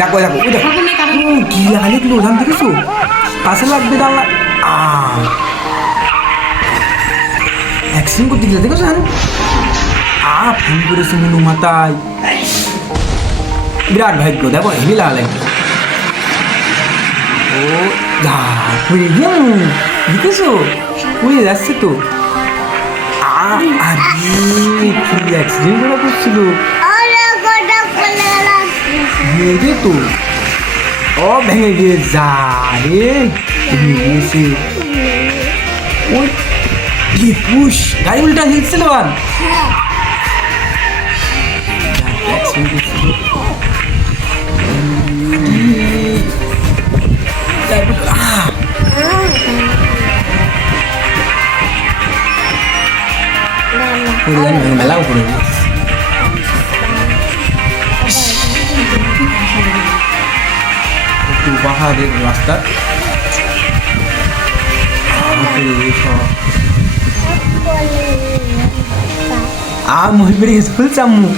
দেখো দেখো ওই দেখো কি লাগালে কি ওখান দেখেছো পাশে লাগবে ডাল অ্যাক্সিডেন্ট করতে গেলে দেখেছো জানো ফোন করেছে মনু মাথায় বিরাট ভাগ্য দেখো হেমি লাগা লাগবে ও যা পুড়ে গেল দেখেছো পুড়ে যাচ্ছে তো আরে কি অ্যাক্সিডেন্ট করা করছিল ভেঙে তো ও ভেঙে গিয়ে যা রে ভেঙে গিয়েছে ওই কি পুশ গাড়ি উল্টা হিলছিল বান মেলাও করে পাহাড়ের রাস্তা মহিবের ফুল চাম্মু